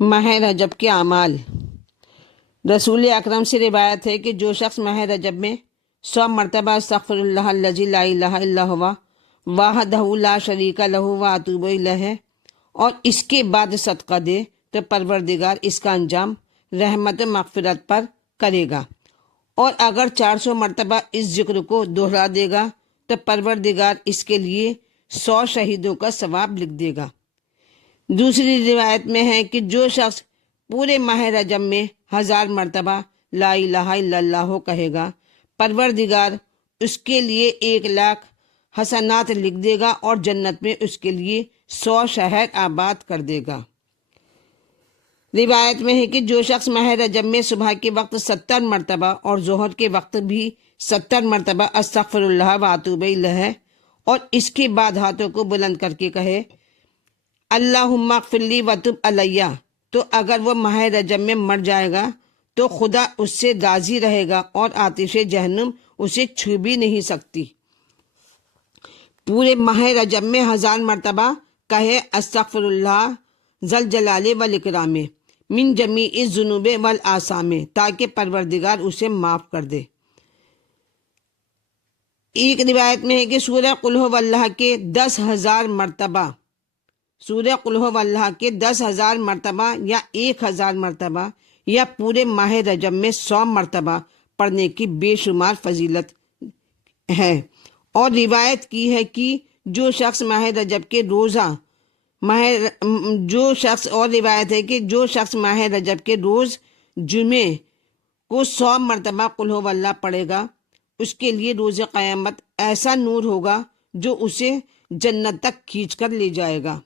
ماہ رجب کے اعمال۔ رسول اکرم سے روایت ہے کہ جو شخص ماہ رجب میں 100 مرتبہ استغفر اللہ الذی لا الہ الا ہوا وحدہ لا شریک لہ واتوب الیہ اور اس کے بعد صدقہ دے تو پروردگار اس کا انجام رحمت و مغفرت پر کرے گا، اور اگر 400 مرتبہ اس ذکر کو دہرا دے گا تو پروردگار اس کے لیے 100 شہیدوں کا ثواب لکھ دے گا۔ دوسری روایت میں ہے کہ جو شخص پورے ماہ رجب میں 1000 مرتبہ لا الہ الا اللہ کہے گا، پروردگار اس کے لیے 1,00,000 حسنات لکھ دے گا اور جنت میں اس کے لیے 100 شہر آباد کر دے گا۔ روایت میں ہے کہ جو شخص ماہ رجب میں صبح کے وقت 70 مرتبہ اور ظہر کے وقت بھی 70 مرتبہ استغفر اللہ واتوب الیہ اور اس کے بعد ہاتھوں کو بلند کر کے کہے اللہم اغفر لی وتب علیہ، تو اگر وہ ماہ رجب میں مر جائے گا تو خدا اس سے راضی رہے گا اور آتش جہنم اسے چھو بھی نہیں سکتی۔ پورے ماہ رجب میں 1000 مرتبہ کہے استغفر اللہ ذل جلال والاکرام من جمیع الذنوب والآثام، تاکہ پروردگار اسے معاف کر دے۔ ایک روایت میں ہے کہ سورہ قل ھو اللہ کے 10,000 مرتبہ سورہ قل ھو اللہ کے 10,000 مرتبہ یا 1,000 مرتبہ یا پورے ماہ رجب میں 100 مرتبہ پڑھنے کی بے شمار فضیلت ہے، اور روایت کی ہے کہ جو شخص ماہ رجب کے روز جمعے کو 100 مرتبہ قل ھو اللہ پڑھے گا، اس کے لیے روز قیامت ایسا نور ہوگا جو اسے جنت تک کھینچ کر لے جائے گا۔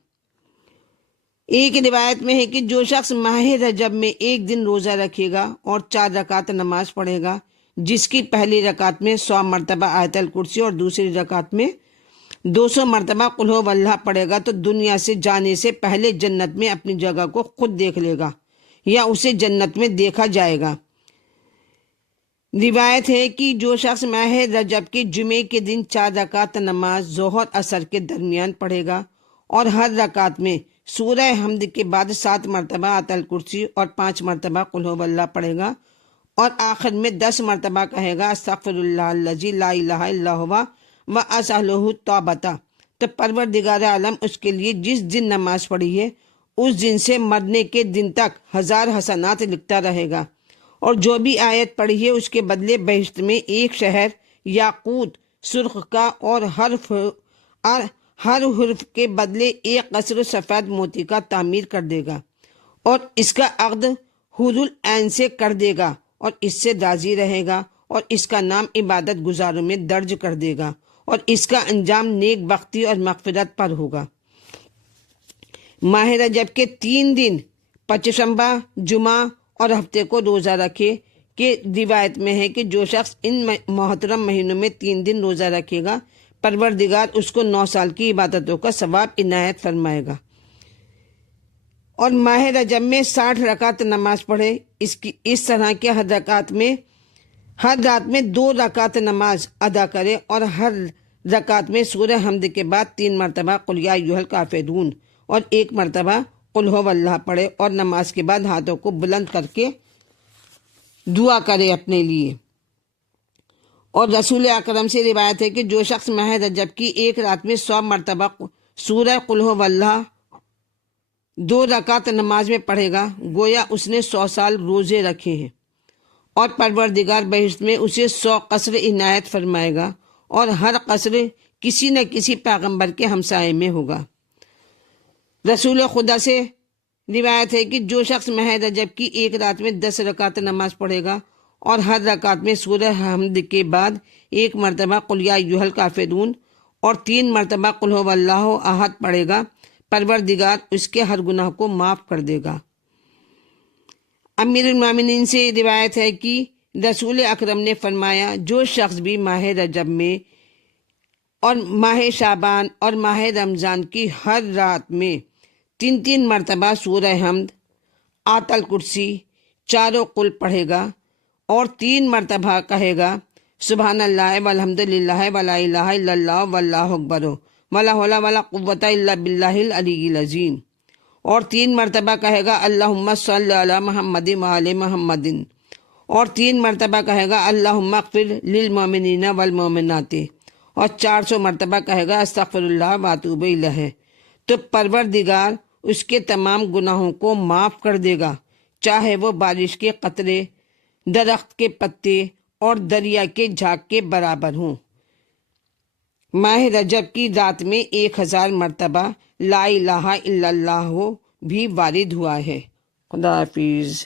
ایک روایت میں ہے کہ جو شخص ماہ رجب میں 1 دن روزہ رکھے گا اور 4 رکعت نماز پڑھے گا، جس کی پہلی رکعت میں 100 مرتبہ آیت الکرسی اور دوسری رکعت میں 200 مرتبہ قل ھو اللہ پڑھے گا، تو دنیا سے جانے سے پہلے جنت میں اپنی جگہ کو خود دیکھ لے گا یا اسے جنت میں دیکھا جائے گا۔ روایت ہے کہ جو شخص ماہ رجب کے جمعے کے دن 4 رکعت نماز ظہر اثر کے درمیان پڑھے گا اور ہر رکعت میں سورہ حمد کے بعد 7 مرتبہ آیت الکرسی اور 5 مرتبہ قل ھو اللہ پڑھے گا اور آخر میں 10 مرتبہ کہے گا استغفر اللہ الذی لا الہ الا ہوا واسألہ التوبۃ، تو پروردگار عالم اس کے لیے جس دن نماز پڑھی ہے اس دن سے مرنے کے دن تک 1000 حسنات لکھتا رہے گا، اور جو بھی آیت پڑھی ہے اس کے بدلے بہشت میں 1 شہر یاقوت سرخ کا اور ہر حرف کے بدلے 1 قصر سفید موتی کا تعمیر کر دے گا، اور اس کا عقد حور العین سے کر دے گا اور اس سے راضی رہے گا، اور اس کا نام عبادت گزاروں میں درج کر دے گا، اور اس کا انجام نیک بختی اور مغفرت پر ہوگا۔ ماہ رجب کے 3 دن پچشنبہ، جمعہ اور ہفتے کو روزہ رکھے کہ روایت میں ہے کہ جو شخص ان محترم مہینوں میں 3 دن روزہ رکھے گا، پروردگار اس کو 9 سال کی عبادتوں کا ثواب عنایت فرمائے گا۔ اور ماہ رجب میں 60 رکعت نماز پڑھے، اس طرح کے ہر رات میں 2 رکعت نماز ادا کرے اور ہر رکعت میں سورہ حمد کے بعد 3 مرتبہ قل یا ایھا الکافرون اور 1 مرتبہ قل ھو اللہ پڑھے، اور نماز کے بعد ہاتھوں کو بلند کر کے دعا کرے اپنے لیے۔ اور رسول اکرم سے روایت ہے کہ جو شخص ماہ رجب کی 1 رات میں 100 مرتبہ سورہ قل ھو اللہ 2 رکعت نماز میں پڑھے گا، گویا اس نے 100 سال روزے رکھے ہیں، اور پروردگار بہشت میں اسے 100 قصر عنایت فرمائے گا، اور ہر قصر کسی نہ کسی پیغمبر کے ہمسائے میں ہوگا۔ رسول خدا سے روایت ہے کہ جو شخص ماہ رجب کی 1 رات میں 10 رکعت نماز پڑھے گا اور ہر رکعت میں سورہ حمد کے بعد 1 مرتبہ قل یا ایھا الکافرون اور 3 مرتبہ قل ھو اللہ احد پڑھے گا، پروردگار اس کے ہر گناہ کو معاف کر دے گا۔ امیر المومنین سے روایت ہے کہ رسول اکرم نے فرمایا جو شخص بھی ماہ رجب میں اور ماہ شعبان اور ماہ رمضان کی ہر رات میں 3 مرتبہ سورہ حمد، آیت الکرسی، 4 قل پڑھے گا اور 3 مرتبہ کہے گا سبحان اللہ والحمد للہ ولا الہ الا اللہ واللہ اکبر ولا حول ولا قوۃ الا باللہ العلی العظیم، اور 3 مرتبہ کہے گا اللہم صلی علی محمد وآل محمد، اور 3 مرتبہ کہے گا اللہم اغفر للمؤمنین والمؤمنات، اور 400 مرتبہ کہے گا استغفر اللہ واتوب الیہ۔ تو پروردگار اس کے تمام گناہوں کو معاف کر دے گا، چاہے وہ بارش کے قطرے، درخت کے پتے اور دریا کے جھاگ کے برابر ہوں۔ ماہ رجب کی رات میں 1000 مرتبہ لا الہ الا اللہ بھی وارد ہوا ہے۔ خدا حافظ۔